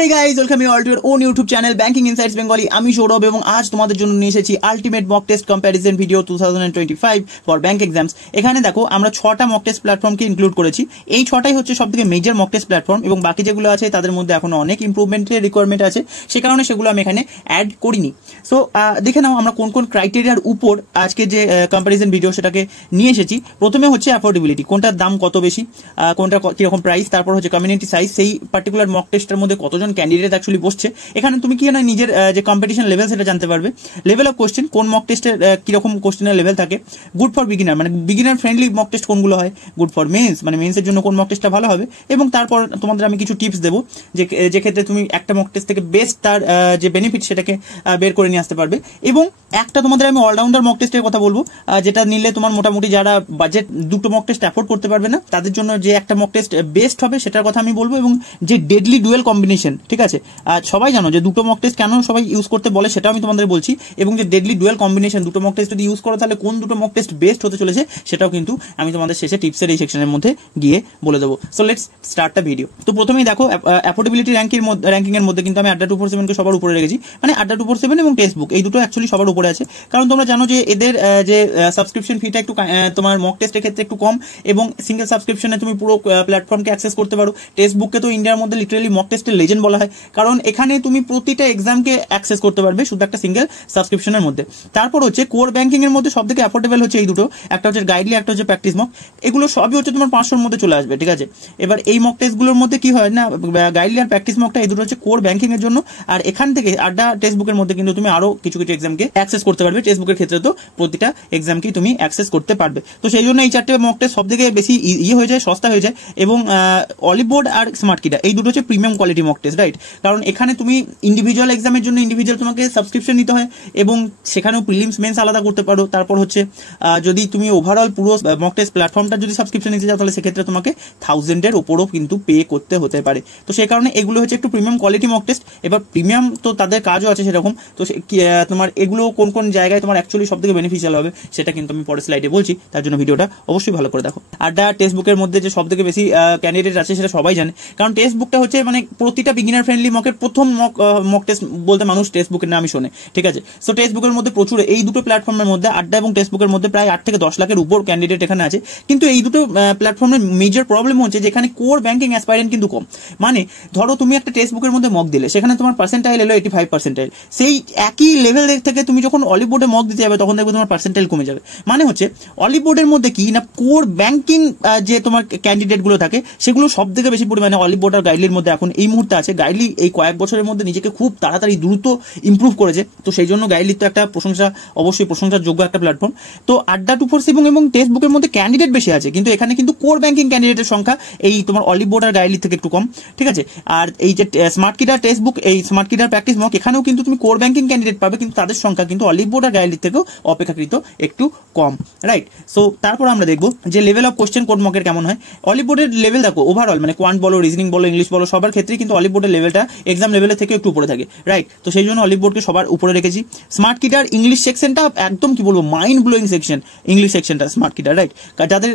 Hey guys, welcome you all to your own YouTube channel Banking Insights Bengali. আমি সৌরভ এবং আজ তোমাদের জন্য নিয়ে এসেছি ultimate mock test comparison video 2025 for bank exams. এখানে দেখো আমরা 6টা মক টেস্ট প্ল্যাটফর্মকে ইনক্লুড করেছি। এই 6টাই হচ্ছে সবথেকে মেজর মক টেস্ট প্ল্যাটফর্ম এবং বাকি যেগুলো আছে তাদের মধ্যে এখনো অনেক ইমপ্রুভমেন্টের রিকোয়ারমেন্ট আছে, সে কারণে সেগুলো আমি এখানে অ্যাড করিনি। সো দেখে নাও আমরা কোন কোন ক্রাইটেরিয়ার উপর আজকে যে কম্প্যারিজন ভিডিও সেটাকে নিয়ে এসেছি। প্রথমে হচ্ছে অ্যাফোর্ডেবিলিটি, কোনটার দাম কত বেশি, কোনটা কিরকম প্রাইস। তারপর হচ্ছে কমিউনিটি সাইজ, সেই পার্টিকুলার মক টেস্টের মধ্যে কতজন ক্যান্ডিডেট অ্যাকচুয়ালি বসছে। এখানে তুমি কি না নিজের যে কম্পিটিশন লেভেল সেটা জানতে পারবে। লেভেল অফ কোশ্চেন, কোন মক টেস্টের কিরকম কোশ্চেনের লেভেল থাকে। গুড ফর বিগিনার, মানে বিগিনার ফ্রেন্ডলি মক টেস্ট কোনগুলো হয়। গুড ফর মেন্স, মানে মেন্সের জন্য কোন মক টেস্টটা ভালো হবে। এবং তারপর তোমাদের আমি কিছু টিপস দেবো যে ক্ষেত্রে তুমি একটা মক টেস্ট থেকে বেস্ট তার যে বেনিফিট সেটাকে বের করে নিয়ে আসতে পারবে। এবং একটা তোমাদের আমি অলরাউন্ডার মক টেস্টের কথা বলবো, যেটা নিলে তোমার মোটামুটি যারা বাজেট দুটো মক টেস্ট অ্যাফোর্ড করতে পারবে না তাদের জন্য যে একটা মক টেস্ট বেস্ট হবে সেটার কথা আমি বলবো। এবং যে ডেডলি ডুয়েল কম্বিনেশন, ঠিক আছে, সবাই জানো যে দুটো মক টেস্ট কেন সবাই ইউজ করতে বলে সেটাও আমি তোমাদের বলছি। এবং যে ডেডলি ডুয়েল কম্বিনেশন, দুটো মক টেস্ট যদি ইউজ করো তাহলে কোন দুটো মক টেস্ট বেস্ট হতে চলেছে সেটাও কিন্তু আমি তোমাদের শেষে টিপসের এই সেকশনের মধ্যে গিয়ে বলে দেবো। So let's start the video. তো প্রথমেই দেখো অ্যাফোর্ডেবিলিটি র্যাঙ্কিং এর মধ্যে কিন্তু আমি আড্ডা 247কে সবার উপরে রেখেছি। মানে আড্ডা 247 এবং টেক্সটবুক এই দুটো অ্যাকচুয়ালি সবার উপরে আছে, কারণ তোমরা জানো যে এদের যে সাবস্ক্রিপশন ফিটা একটু তোমার মক টেস্টের ক্ষেত্রে একটু কম এবং সিঙ্গেল সাবস্ক্রিপশনে তুমি পুরো প্ল্যাটফর্মকে অ্যাক্সেস করতে পারো। টেক্সটবুককে তো ইন্ডিয়ার মধ্যে লিটারালি মক টেস্টের লেজেন্ড বলা হয়, কারণ এখানে তুমি প্রতিটা এক্সামকে অ্যাক্সেস করতে পারবে শুধু একটা সিঙ্গেল সাবস্ক্রিপশনের মধ্যে। তারপর হচ্ছে কোর ব্যাংকিং এর মধ্যে সবথেকে অ্যাফোর্ডেবল হচ্ছে এই দুটো, একটা হচ্ছে গাইডলি, একটা হচ্ছে প্র্যাকটিস মক। এগুলো সবই হচ্ছে তোমার 500-র মধ্যে চলে আসবে, ঠিক আছে। এবার এই মক টেস্টগুলোর মধ্যে কি হয় না, গাইডলি আর প্র্যাকটিস মকটা এই দুটো হচ্ছে কোর ব্যাংকিং এর জন্য। আর এখান থেকে আড্ডা টেক্সটবুকের মধ্যে কিন্তু তুমি আরো কিছু কিছু এক্সামকে অ্যাক্সেস করতে পারবে। টেক্সটবুকের ক্ষেত্রে তো প্রতিটা এক্সামকেই তুমি অ্যাক্সেস করতে পারবে। তো সেই জন্য এই চারটে মক টেস্ট সবথেকে বেশি হয়ে যায়, সস্তা হয়ে যায়। এবং অলিভ বোর্ড আর স্মার্ট কিটা এই দুটো হচ্ছে premium quality mock test, right. কারণ এখানে তুমি ইন্ডিভিজুয়াল এক্সামের জন্য ইন্ডিভিজুয়াল তোমাকে সাবস্ক্রিপশন নিতে হয় এবং সেখানেও প্রিলিমস মেন্স আলাদা করতে পারো। তারপর হচ্ছে যদি তুমি ওভারঅল পুরো মক টেস্ট প্ল্যাটফর্মটা যদি সাবস্ক্রিপশন নিতে চাও তাহলে সেক্ষেত্রে তোমাকে 1000-এর উপরও কিন্তু পে করতে হতে পারে। তো সেই কারণে এগুলো হচ্ছে একটু প্রিমিয়াম কোয়ালিটি মক টেস্ট। এবার প্রিমিয়াম তো তাদের কাজও আছে সেরকম। তো তোমার এগুলো কোন কোন জায়গায় তোমার অ্যাকচুয়ালি সব থেকে বেনিফিশিয়াল হবে সেটা কিন্তু আমি পরের স্লাইডে বলছি, তার জন্য ভিডিওটা অবশ্যই ভালো করে দেখো। আড্ডা টেক্সটবুকের মধ্যে যে সব থেকে বেশি ক্যান্ডিডেট আছে সেটা সবাই জানে, কারণ টেক্সটবুকটা হচ্ছে মানে প্রতিটা বিগিনার ফ্রেন্ডলি মকের প্রথম মক টেস্ট বলতে মানুষ টেক্সটবুকের নামই শোনে, ঠিক আছে। সো টেক্সটবুকের মধ্যে প্রচুর, এই দুটো প্ল্যাটফর্মের মধ্যে আড্ডা এবং টেক্সটবুকের মধ্যে প্রায় 8 থেকে 10 লাখের উপর ক্যান্ডিডেট এখানে আছে। কিন্তু এই দুটো প্ল্যাটফর্মের মেজর প্রবলেম হচ্ছে যে এখানে কোর ব্যাংকিং অ্যাসপাইরেন্ট কিন্তু কম। মানে ধরো তুমি একটা টেক্সটবুকের মধ্যে মক দিলে, সেখানে তোমার পার্সেন্টাইল এলো 85%, সেই একই লেভেল থেকে তুমি যখন অলিভ বোর্ডে মক দিতে যাবে তখন দেখবে তোমার পার্সেন্টাইল কমে যাবে। মানে হচ্ছে অলিভ বোর্ডের মধ্যে কি না, কোর ব্যাংকিং যে তোমার ক্যান্ডিডেট গুলো থাকে সেগুলো সব থেকে বেশি পরিমাণে অলিভ বোর্ড আর গাইডলির মধ্যে এখন এই মুহূর্তে আছে। গাইডলি এই কয়েক বছরের মধ্যে নিজেকে খুব তাড়াতাড়ি দ্রুত ইমপ্রুভ করেছে, তো সেই জন্য গাইডলি তো একটা অবশ্যই প্রশংসার যোগ্য একটা প্ল্যাটফর্ম। তো আড্ডা 247 এবং টেক্সটবুকের মধ্যে ক্যান্ডিডেট বেশি আছে, কিন্তু এখানে কিন্তু কোর ব্যাংকিং ক্যান্ডিডেটের সংখ্যা এই তোমার অলিভ বোর্ড আর গাইডলি থেকে একটু কম, ঠিক আছে। আর এই যে স্মার্ট কিটার টেক্সটবুক, এই স্মার্ট কিটার প্র্যাকটিস মক, এখানেও কিন্তু তুমি কোর ব্যাংকিং ক্যান্ডিডেট পাবে, কিন্তু তাদের সংখ্যা কিন্তু অলিভ বোর্ড আর গাইডলি থেকেও অপেক্ষাকৃত একটু কম, রাইট। সো তারপর আমরা দেখবো যে লেভেল অফ কোশ্চেন কোড মকের কেমন হয়। অলিভ বোর্ডের লেভেল দেখো ওভারঅল, মানে কোয়ান্ট বলো, রিজনিং বলো, ইংলিশ বলো, সবার ক্ষেত্রেই কিন্তু অলিভ বোর্ডের লেভেলটা এক্সাম লেভেলের থেকে একটু উপরে থাকে, রাইট। তো সেই জন্য অলিভ বোর্ডকে সবার উপরে রেখেছি। স্মার্ট কিটার ইংলিশ সেকশনটা একদম কি বলবো মাইন্ড ব্লোয়িং সেকশন, ইংলিশ সেকশনটা স্মার্ট কিটার, রাইট। যাদের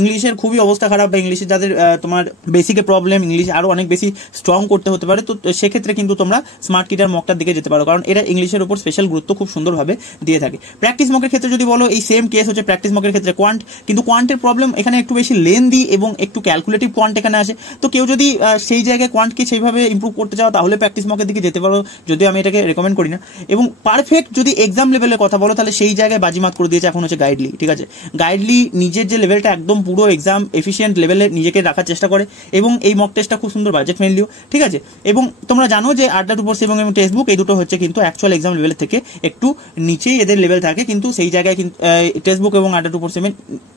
ইংলিশের খুবই অবস্থা খারাপ বা ইংলিশে যাদের তোমার বেসিকে প্রবলেম, ইংলিশ আরো অনেক বেশি স্ট্রং করতে হতে পারে, তো সেক্ষেত্রে কিন্তু তোমরা স্মার্ট কিটার মকটার দিকে যেতে পারো, কারণ এরা ইংলিশের উপর স্পেশাল গুরুত্ব খুব সুন্দরভাবে দিয়ে থাকে। প্র্যাকটিস মকের ক্ষেত্রে যদি বলো এই সেম কেস হচ্ছে প্র্যাকটিস মকের ক্ষেত্রে কোয়ান্ট, কিন্তু কোয়ান্টের প্রবলেম এখানে একটু বেশি লেন্দি এবং একটু ক্যালকুলেটিভ কোয়ান্ট এখানে আসে। তো কেউ যদি সেই জায়গায় কোয়ান্টকে সেইভাবে ইমপ্রুভ করতে চাও তাহলে প্র্যাকটিস মকের দিকে যেতে পারো, যদিও আমি এটাকে রেকমেন্ড করি না। এবং পারফেক্ট যদি এক্সাম লেভেলের কথা বলো তাহলে সেই জায়গায় বাজিমাত করে দিয়েছে এখন হচ্ছে গাইডলি, ঠিক আছে। গাইডলি নিজের যে লেভেলটা একদম পুরো এক্সাম এফিসিয়েন্ট লেভেলে নিজেকে রাখার চেষ্টা করে এবং এই মক টেস্টটা খুব সুন্দর বাজেট ফ্রেন্ডলিও, ঠিক আছে। এবং তোমরা জানো যে আড্ডা 247 এবং টেক্সটবুক এই দুটো হচ্ছে কিন্তু অ্যাকচুয়াল এক্সাম লেভেলের থেকে একটু নিচেই এদের লেভেল থাকে, কিন্তু সেই জায়গায় কিন্তু টেক্সটবুক এবং আড্ডা 247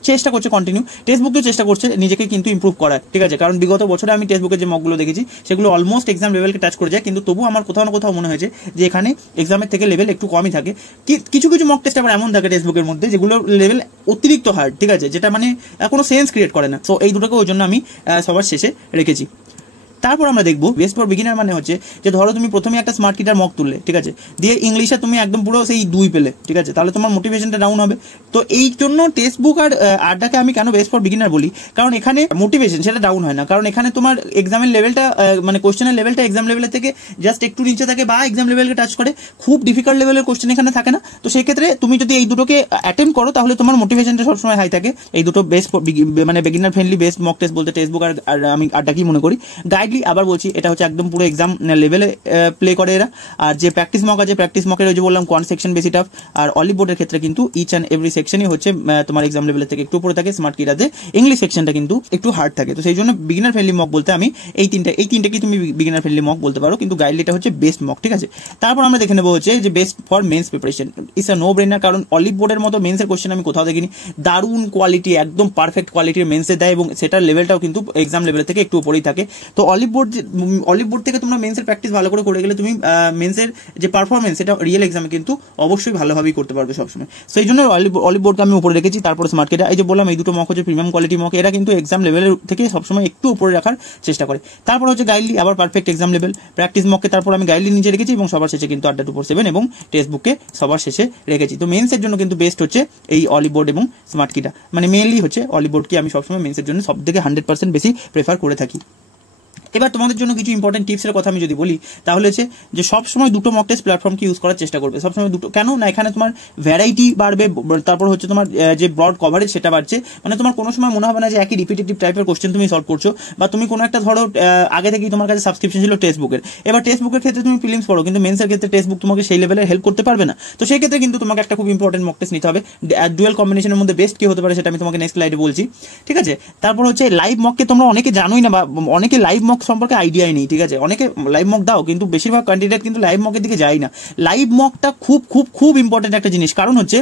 চেষ্টা করছে কন্টিনিউ, টেক্সটবুক তো চেষ্টা করছে নিজেকে কিন্তু ইমপ্রুভ করার, ঠিক আছে। কারণ বিগত বছরে আমি টেক্সটবুকের যে মকগুলো দেখেছি সেগুলো অলমোস্ট এক্সাম লেভেলকে টাচ করে যায়, কিন্তু তবু আমার কোথাও না কোথাও মনে হয়েছে যে এখানে এক্সামের থেকে লেভেল একটু কমই থাকে। কিছু কিছু মক টেস্ট আবার এমন থাকে টেক্সটবুকের মধ্যে যেগুলো লেভেল অতিরিক্ত হার্ড, ঠিক আছে, যেটা মানে কোনো সেন্স ক্রিয়েট করে না। সো এই দুটোকে ওই জন্য আমি সবার শেষে রেখেছি। তারপর আমরা দেখবো বেস্ট ফর বিগিনার মানে হচ্ছে যে ধরো তুমি প্রথমে একটা স্মার্ট কিটার মক তুললে, ঠিক আছে, দিয়ে ইংলিশে তুমি একদম পুরো সেই 2 পেলে, ঠিক আছে, তাহলে তোমার মোটিভেশনটা ডাউন হবে। তো এই জন্য টেক্সট বুক আর আড্ডাকে আমি কেন বেস্ট ফর বিগিনার বলি, কারণ এখানে মোটিভেশন সেটা ডাউন হয় না, কারণ এখানে তোমার এক্সামের লেভেলটা মানে কোশ্চেনের লেভেলটা এক্সাম লেভেলের থেকে জাস্ট একটু নিচে থাকে বা এক্সাম লেভেলকে টাচ করে, খুব ডিফিকাল্ট লেভেলের কোশ্চেন এখানে থাকে না। তো সেই ক্ষেত্রে তুমি যদি এই দুটোকে অ্যাটেম্প করো তাহলে তোমার মোটিভেশনটা সবসময় হাই থাকে। এই দুটো বেস্ট মানে beginner friendly best mock test বলতে টেক্সট বুক আর আমি আড্ডাকেই মনে করি। গাইডলি আবার বলছি এটা হচ্ছে একদম পুরো এক্সাম লেভেলে প্লে করে এরা। আর যে প্র্যাকটিস মক আছে, প্র্যাকটিস মকের ওই যে বললাম কোয়ান্ট সেকশন বেশি টাফ, আর অলিভ বোর্ডের ক্ষেত্রে কিন্তু ইচ অ্যান্ড এভরি সেকশনই হচ্ছে তোমার এক্সাম লেভেলের থেকে একটু উপরে থাকে। স্মার্ট কিটাতে ইংলিশ সেকশনটা কিন্তু একটু হার্ড থাকে। তো সেই জন্য বিগিনার ফ্রেন্ডলি মক বলতে আমি এই তিনটেকেই তুমি বিগিনার ফ্রেন্ডলি মক বলতে পারো, কিন্তু গাইডলিটা হচ্ছে বেস্ট মক, ঠিক আছে। তারপর আমরা দেখে নেবো হচ্ছে যে best for mains preparation it's a no brainer, কারণ অলিভ বোর্ডের মতো মেন্সের কোশ্চেন আমি কোথাও দেখিনি। দারুণ কোয়ালিটি, একদম পারফেক্ট কোয়ালিটির মেন্সে দেয় এবং সেটার লেভেলটাও কিন্তু এক্সাম লেভেলের থেকে একটু উপরেই থাকে। তো অলিভ বোর্ড থেকে তোমরা মেন্সের প্র্যাকটিস ভালো করে গেলে তুমি মেন্সের যে পারফরমেন্স সেটা রিয়েল এক্সামে কিন্তু অবশ্যই ভালোভাবেই করতে পারবে সবসময়। সেই জন্য অলিভ বোর্ডকে আমি উপরে রেখেছি। তারপরে স্মার্ট কিটা, এই যে বললাম এই দুটো মক হচ্ছে প্রিমিয়াম কোয়ালিটি মক, এরা কিন্তু এক্সাম লেভেলের থেকে সবসময় একটু উপরে রাখার চেষ্টা করে। তারপর হচ্ছে গাইডলি, আবার পারফেক্ট এক্সাম লেভেল। প্র্যাকটিস মককে তারপর আমি গাইডলি নিচে রেখেছি এবং সবার শেষে কিন্তু আড্ডা 247 এবং টেক্সট বুককে সবার শেষে রেখেছি। তো মেন্সের জন্য কিন্তু বেস্ট হচ্ছে এই অলিভ বোর্ড এবং স্মার্ট কিটা, মানে মেনলি হচ্ছে অলিভ বোর্ডকে আমি সবসময় মেন্সের জন্য সব থেকে 100% বেশি প্রেফার করে থাকি। এবার তোমাদের জন্য কিছু ইম্পর্টেন্ট টিপসের কথা আমি যদি বলি তাহলে হচ্ছে যে সবসময় দুটো মক টেস্ট প্ল্যাটফর্মকে ইউজ করার চেষ্টা করবে, সবসময় দুটো। কেন না, এখানে তোমার ভ্যারাইটি বাড়বে, তারপর হচ্ছে তোমার যে ব্রড কভারেজ সেটা বাড়ছে, মানে তোমার কোনো সময় মনে হবে না যে একই রিপিটেটিভ টাইপের কোশ্চেন তুমি সলভ করছো, বা তুমি কোনো একটা ধরো আগে থেকেই তোমার কাছে সাবস্ক্রিপশন ছিল টেক্সট বুকের, এবার টেক্সট বুকের ক্ষেত্রে তুমি প্রিলিমস পড়ো কিন্তু মেন্সের ক্ষেত্রে টেক্সট বুক তোমাকে সেই লেভেলে হেল্প করতে পারবে না। তো সেই ক্ষেত্রে কিন্তু তোমাকে একটা খুব ইম্পর্টেন্ট মক টেস্ট নিতে হবে। ডুয়েল কম্বিনেশনের মধ্যে বেস্ট কি হতে পারে সেটা আমি তোমাকে নেক্সট স্লাইডে বলছি, ঠিক আছে। তারপর হচ্ছে লাইভ মককে তোমরা অনেকে জানোই না, বা অনেকে লাইভ মক সম্পর্কে আইডিয়াই নেই, ঠিক আছে। অনেকে লাইভ মক দাও কিন্তু বেশিরভাগ ক্যান্ডিডেট কিন্তু লাইভ মকের দিকে যায় না। লাইভ মকটা খুব খুব খুব ইম্পর্টেন্ট একটা জিনিস, কারণ হচ্ছে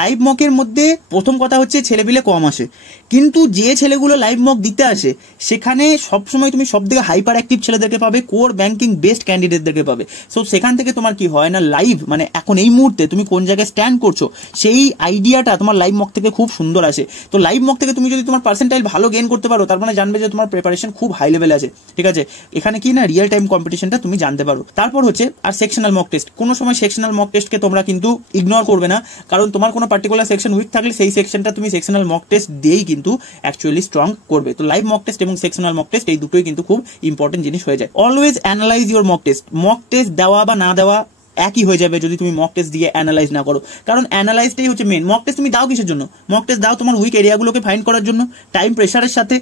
লাইভ মকের মধ্যে প্রথম কথা হচ্ছে ছেলেপিলে কম আসে, কিন্তু যে ছেলেগুলো লাইভ মক দিতে আসে সেখানে সবসময় তুমি সব থেকে হাইপার অ্যাক্টিভ ছেলেদেরকে পাবে, কোর ব্যাংকিং বেস্ট ক্যান্ডিডেটদেরকে পাবে। সো সেখান থেকে তোমার কি হয় না, লাইভ মানে এখন এই মুহূর্তে তুমি কোন জায়গায় স্ট্যান্ড করছো সেই আইডিয়াটা তোমার লাইভ মক থেকে খুব সুন্দর আসে। তো লাইভ মক থেকে তুমি যদি তোমার পার্সেন্টাইল ভালো গেইন করতে পারো তার মানে জানবে যে তোমার প্রিপারেশন খুব হাই লেভেলে আছে, ঠিক আছে। এখানে কি না রিয়েল টাইম কম্পিটিশনটা তুমি জানতে পারো। তারপর হচ্ছে আর সেকশনাল মক টেস্ট, কোনো সময় সেকশনাল মক টেস্টকে তোমরা কিন্তু ইগনোর করবে না, কারণ তোমার কোনো পার্টিকুলার সেকশন উইক থাকলে সেই সেকশনটা তুমি সেকশনাল মক টেস্ট দিয়েই কিন্তু অ্যাকচুয়ালি স্ট্রং করবে। তো লাইভ মক টেস্ট এবং সেকশনাল মক টেস্ট এই দুটোই কিন্তু খুব ইম্পর্টেন্ট জিনিস হয়ে যায়। Always analyse your mock test. Mock test দেওয়া বা না দেওয়া একই হয়ে যাবে যদি তুমি মক টেস্ট দিয়ে অ্যানালাইজ না করো, কারণ অ্যানালাইজটাই হচ্ছে মেন। মক টেস্ট তুমি দাও কিসের জন্য? মক টেস্ট দাও তোমার উইক এরিয়াগুলোকে ফাইন্ড করার জন্য, টাইম প্রেশারের সাথে,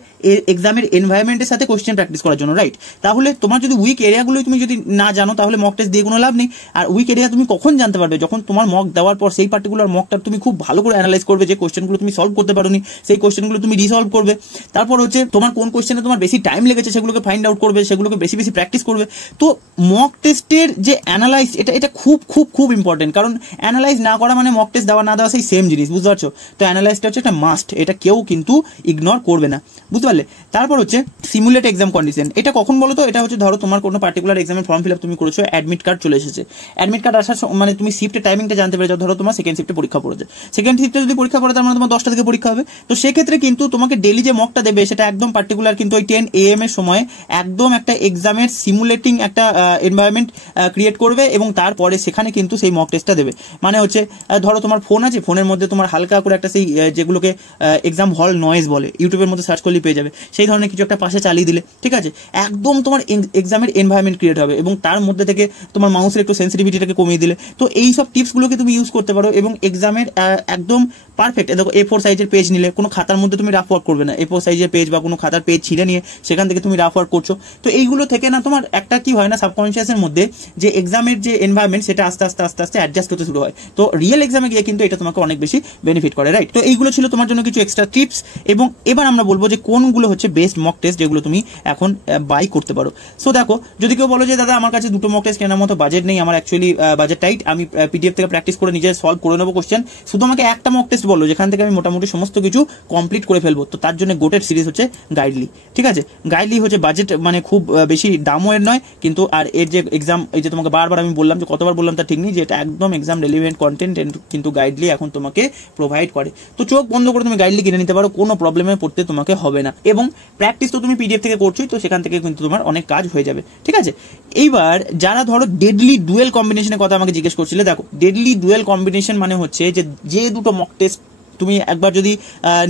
এক্সামের এনভায়রনমেন্টের সাথে কোশ্চেন প্র্যাকটিস করার জন্য, রাইট। তাহলে তোমার যদি উইক এরিয়াগুলো তুমি যদি না জানো তাহলে মক টেস্ট দিয়ে কোনো লাভ নেই। আর উইক এরিয়া তুমি কখন জানতে পারবে? যখন তোমার মক দেওয়ার পর সেই পার্টিকুলার মকটা তুমি খুব ভালো করে অ্যানালাইজ করবে, যে কোশ্চেনগুলো তুমি সলভ করতে পারোনি সেই কোশ্চেনগুলো তুমি রিসলভ করবে। তারপর হচ্ছে তোমার কোন কোশ্চেনে তোমার বেশি টাইম লেগেছে সেগুলোকে ফাইন্ড আউট করবে, সেগুলোকে বেশি বেশি প্র্যাকটিস করবে। তো মক টেস্টের যে অ্যানালাইজ এটা খুব খুব খুব ইম্পর্টেন্ট, কারণ অ্যানালাইজ না করা মানে মক টেস্ট দেওয়া না দেওয়া সেই সেম জিনিস, বুঝতে পারছো? তো অ্যানালাইজটা হচ্ছে একটা মাস্ট, এটা কেউ কিন্তু ইগনোর করবে না, বুঝতে পারলে? তারপর হচ্ছে সিমুলেট এক্সাম কন্ডিশন। এটা কখন বলো তো? এটা হচ্ছে ধরো তোমার কোনো পার্টিকুলার এক্সামের ফর্ম ফিল আপ তুমি করেছো, অ্যাডমিট কার্ড চলে এসেছে। অ্যাডমিট কার্ড আসার মানে তুমি শিফটের টাইমিংটা জানতে পেরেছো, ধরো তোমার সেকেন্ড শিফটে পরীক্ষা পড়েছে। সেকেন্ড শিফটে যদি পরীক্ষা পড়ে তার মানে তোমার 10টা থেকে পরীক্ষা হবে। তো সেক্ষেত্রে কিন্তু তোমাকে ডেলি যে মকটা দেবে সেটা একদম পার্টিকুলার কিন্তু ওই 10 AM এর সময় একদম একটা এক্সামের সিমুলেটিং একটা এনভায়রনমেন্ট ক্রিয়েট করবে এবং তারপরে সেখানে কিন্তু সেই মক টেস্টটা দেবে। মানে হচ্ছে ধরো তোমার ফোন আছে, ফোনের মধ্যে তোমার হালকা করে একটা সেই যেগুলোকে এক্সাম হল নয়েজ বলে, ইউটিউবের মধ্যে সার্চ করলে পেয়ে যাবে, সেই ধরনের কিছু একটা পাশে চালিয়ে দিলে, ঠিক আছে, একদম তোমার এক্সামের এনভায়রনমেন্ট ক্রিয়েট হবে এবং তার মধ্যে থেকে তোমার মাউসের একটু সেন্সিটিভিটিটাকে কমিয়ে দিলে। তো এই সব টিপসগুলোকে তুমি ইউজ করতে পারো এবং এক্সামের একদম পারফেক্ট। দেখো A4 সাইজের পেজ নিলে কোনো খাতার মধ্যে তুমি রাফ ওয়ার্ক করবে না, A4 সাইজের পেজ বা কোনো খাতার পেজ ছিঁড়ে নিয়ে সেখান থেকে তুমি রাফ ওয়ার্ক করছো। তো এইগুলো থেকে না তোমার একটা কি হয় না, সাবকনশিয়াসের মধ্যে যে এক্সামের যে এনভায়রনমেন্ট সেটা আস্তে আস্তে আস্তে আস্তে অ্যাডজাস্ট হতে শুরু হয়। তো রিয়েল এক্সামে গিয়ে কিন্তু এটা তোমাকে অনেক বেশি বেনিফিট করে, রাইট। তো এইগুলো ছিল তোমার জন্য কিছু এক্সট্রা টিপস এবং এবার আমরা বলবো যে কোনগুলো হচ্ছে বেস্ট মক টেস্ট যেগুলো তুমি এখন বাই করতে পারো। সো দেখো, যদি কেউ বলো যে দাদা আমার কাছে দুটো মক টেস্ট কেনার মতো বাজেট নেই, আমার অ্যাকচুয়ালি বাজেট টাইট, আমি PDF থেকে প্র্যাকটিস করে নিজে সলভ করে নেবো কোশ্চেন, শুধু আমাকে একটা মক টেস্ট বলো যেখান থেকে আমি মোটামুটি সমস্ত কিছু কমপ্লিট করে ফেলবো, তো তার জন্য গোটেড সিরিজ হচ্ছে গাইডলি, ঠিক আছে। গাইডলি হচ্ছে বাজেট মানে খুব বেশি দামও এর নয় কিন্তু, আর এর যে এক্সাম এই যে তোমাকে বারবার আমি বললাম যে কতবার বললাম তা ঠিক নেই, যে এটা একদম এক্সাম রেলিভেন্ট কন্টেন্ট কিন্তু গাইডলি এখন তোমাকে প্রোভাইড করে। তো চোখ বন্ধ করে তুমি গাইডলি কিনে নিতে পারো, কোনো প্রবলেমে পড়তে তোমাকে হবে না। এবং প্র্যাকটিস তো তুমি পিডিএফ থেকে করছোই, তো সেখান থেকে কিন্তু তোমার অনেক কাজ হয়ে যাবে, ঠিক আছে। এইবার যারা ধরো ডেডলি ডুয়েল কম্বিনেশনের কথা আমাকে জিজ্ঞেস করছিলে, দেখো ডেডলি ডুয়েল কম্বিনেশন মানে হচ্ছে যে দুটো মক টেস্ট তুমি একবার যদি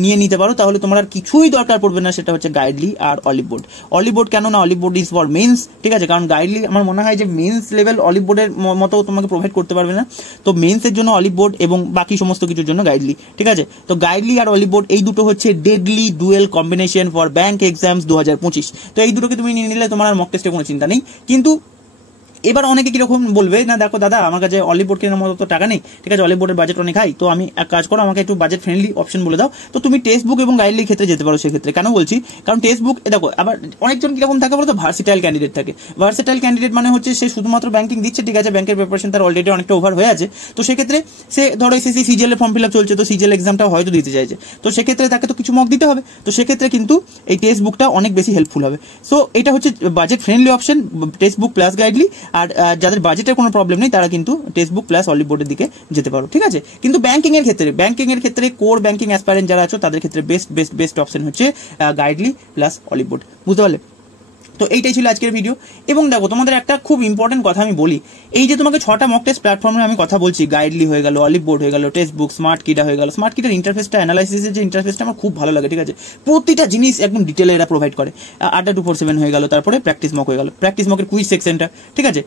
নিয়ে নিতে পারো তাহলে তোমার আর কিছুই দরকার পড়বে না, সেটা হচ্ছে গাইডলি আর অলিভ বোর্ড। অলিভ বোর্ড কেন না, olive board is for mains, ঠিক আছে, কারণ গাইডলি আমার মনে হয় যে মেন্স লেভেল অলিভ বোর্ডের মতো তোমাকে প্রোভাইড করতে পারবে না। তো মেন্সের জন্য অলিভ বোর্ড এবং বাকি সমস্ত কিছুর জন্য গাইডলি, ঠিক আছে। তো গাইডলি আর অলিভ বোর্ড এই দুটো হচ্ছে deadly dual combination for bank exams 2025। তো এই দুটোকে তুমি নিয়ে নিলে তোমার আর মক টেস্টের কোনো চিন্তা নেই। কিন্তু এবার অনেকে কিরকম বলবে, না দেখো দাদা আমার কাছে অলিভ বোর্ড কেনার মতো তো টাকা নেই, ঠিক আছে, অলিভ বোর্ডের বাজেট অনেক হাই, তো আমি এক কাজ করো আমাকে একটু বাজেট ফ্রেন্ডলি অপশন বলে দাও। তো তুমি টেক্সট বুক এবং গাইডলির ক্ষেত্রে যেতে পারো। সেক্ষেত্রে কেন বলছি, কারণ টেক্সট বুক দেখো আবার অনেকজন কিরকম থাকে বলতো, ভার্সিটাইল ক্যান্ডিডেট থাকে। ভার্সিটাইল ক্যান্ডিডেট মানে হচ্ছে সে শুধুমাত্র ব্যাংকিং দিচ্ছে, ঠিক আছে, ব্যাংকের প্রিপারেশন তার অলরেডি অনেকটা ওভার হয়ে আছে। তো সেক্ষেত্রে সে ধরো এসএসসি সিজিএল এর ফর্ম ফিল আপ চলছে, তো সিজিএল এক্সামটা হয়তো দিতে চাইছে, তো সেক্ষেত্রে তাকে তো কিছু মক দিতে হবে। তো সেক্ষেত্রে কিন্তু এই টেক্সট বুকটা অনেক বেশি হেল্পফুল হবে। সো এটা হচ্ছে budget friendly option, text book plus গাইডলি। আর যাদের বাজেটের কোনো প্রবলেম নেই তারা কিন্তু টেক্সট বুক প্লাস অলিভ বোর্ডের দিকে যেতে পারো, ঠিক আছে। কিন্তু ব্যাংকিং এর ক্ষেত্রে কোর ব্যাংকিং অ্যাসপারেন্ট যারা আছো তাদের ক্ষেত্রে বেস্ট অপশন হচ্ছে গাইডলি প্লাস অলিভ বোর্ড, বুঝতে পারলে। তো এইটাই ছিল আজকের ভিডিও। এবং দেখো তোমাদের একটা খুব ইম্পর্টেন্ট কথা আমি বলি, এই যে তোমাকে 6টা মক টেস্ট প্ল্যাটফর্মে আমি কথা বলছি, গাইডলি হয়ে গেল, অলিভ বোর্ড হয়ে গেল, টেক্সট বুক, স্মার্ট কিটা হয়ে গেল। স্মার্ট কিটার ইন্টারফেসটা, অ্যানালাইসিসের যে ইন্টারফেসটা আমার খুব ভালো লাগে, ঠিক আছে, প্রতিটা জিনিস একদম ডিটেলে এরা প্রোভাইড করে। আড্ডা 247 হয়ে গেল, তারপরে প্র্যাকটিস মক হয়ে গেল, প্র্যাকটিস মকের কুইজ সেকশনটা, ঠিক আছে।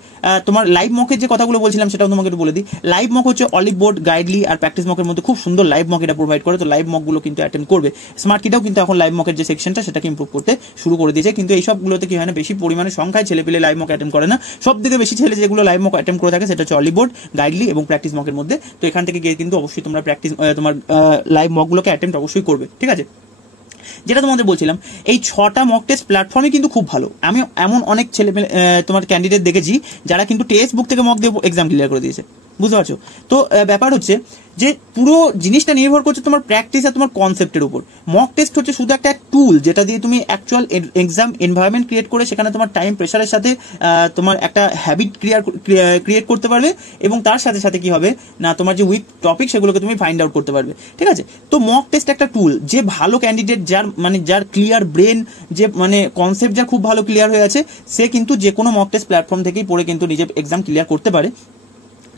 তোমার লাইভ মকের যে কথাগুলো বলছিলাম সেটাও তোমাকে একটু বলে দিই। লাইভ মক হচ্ছে অলিভ বোর্ড, গাইডলি আর প্র্যাকটিস মকের মধ্যে খুব সুন্দর লাইভ মক এটা প্রোভাইড করে। তো লাইভ মকগুলো কিন্তু অ্যাটেন্ড করবে। স্মার্ট কিটাও কিন্তু এখন লাইভ মকের যে সেকশনটা সেটাকে ইম্প্রুভ করতে শুরু করে দিয়েছে। কিন্তু এই সবগুলোতে কি হয় না, বেশি পরিমাণে সংখ্যায় ছেলেপিলে লাইভ মক অ্যাটেন্ড করে না। সব থেকে বেশি ছেলে যেগুলো লাইভ মক অ্যাটেন্ড করে থাকে সেটা হচ্ছে অলিভ বোর্ড, গাইডলি এবং প্র্যাকটিস মকের মধ্যে। তো এখান থেকে গিয়ে কিন্তু অবশ্যই তোমরা তোমার লাইভ মকগুলোকে অ্যাটেন্ড অবশ্যই করবে, ঠিক আছে। যেটা তোমাদের বলছিলাম, এই 6টা মক টেস্ট প্ল্যাটফর্মই কিন্তু খুব ভালো। আমি এমন অনেক ছেলে তোমার ক্যান্ডিডেট দেখেছি যারা কিন্তু টেক্সট বুক থেকে মক দিয়ে এক্সাম ক্লিয়ার করে দিয়েছে, বুঝতে পারছো। তো ব্যাপার হচ্ছে যে পুরো জিনিসটা নির্ভর করছে তোমার প্র্যাকটিস আর তোমার কনসেপ্টের উপর। মক টেস্ট হচ্ছে শুধু একটা টুল যেটা দিয়ে তুমি অ্যাকচুয়াল এক্সাম এনভায়রনমেন্ট ক্রিয়েট করে সেখানে তোমার টাইম প্রেশারের সাথে তোমার একটা হ্যাবিট ক্রিয়েট করতে পারবে। এবং তার সাথে সাথে কি হবে না, তোমার যে উইক টপিক সেগুলোকে তুমি ফাইন্ড আউট করতে পারবে, ঠিক আছে। তো মক টেস্ট একটা টুল, যে ভালো ক্যান্ডিডেট, যার ক্লিয়ার ব্রেন, যে কনসেপ্ট যার খুব ভালো ক্লিয়ার হয়ে আছে, সে কিন্তু যে কোনো মক টেস্ট প্ল্যাটফর্ম থেকেই পড়ে কিন্তু নিজের এক্সাম ক্লিয়ার করতে পারে,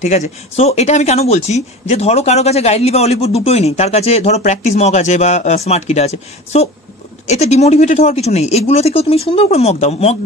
ঠিক আছে। সো এটা আমি কেন বলছি, যে ধরো কারো কাছে গাইডলি বা অলিভ বোর্ড দুটোই নেই, তার কাছে ধরো প্র্যাকটিস মক আছে বা স্মার্ট কিটা আছে, সো এতে ডিমোটিভেটেড হওয়ার কিছু নেই। এগুলো থেকেও তুমি সুন্দর করে মক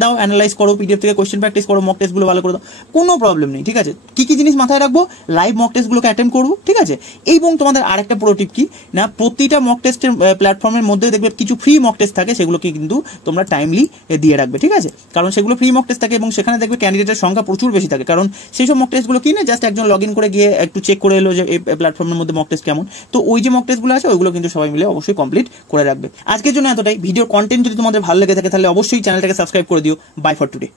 দাও, অ্যানালাইজ করো, পিডিএফ থেকে কোশ্চেন প্র্যাকটিস করো, মক টেস্টগুলো ভালো করে দাও, কোনো প্রবলেম নেই, ঠিক আছে। কি জিনিস মাথায় রাখবো, লাইভ মক টেস্টগুলোকে অ্যাটেন্ড করবো, ঠিক আছে। এবং তোমাদের আরেকটা প্রো টিপ কি না, প্রতিটা মক টেস্টের প্ল্যাটফর্মের মধ্যে দেখবে কিছু ফ্রি মক টেস্ট থাকে, সেগুলোকে কিন্তু তোমরা টাইমলি দিয়ে রাখবে, ঠিক আছে। কারণ সেগুলো ফ্রি মক টেস্ট থাকে এবং সেখানে দেখবে ক্যান্ডিডেটের সংখ্যা প্রচুর বেশি থাকে। কারণ সেই সব মক টেস্টগুলো কি না, জাস্ট একজন লগ ইন করে গিয়ে একটু চেক করে এলো যে এই প্ল্যাটফর্মের মধ্যে মক টেস্ট কেমন। তো ওই যে মক টেস্টগুলো আছে ওইগুলো কিন্তু সবাই মিলে অবশ্যই কমপ্লিট করে রাখবে। আজকের জন্য এতটাই। ভিডিওর কন্টেন্ট যদি তোমাদের ভালো লেগে থাকে তাহলে অবশ্যই চ্যানেলটাকে সাবস্ক্রাইব করে দিও। Bye for today.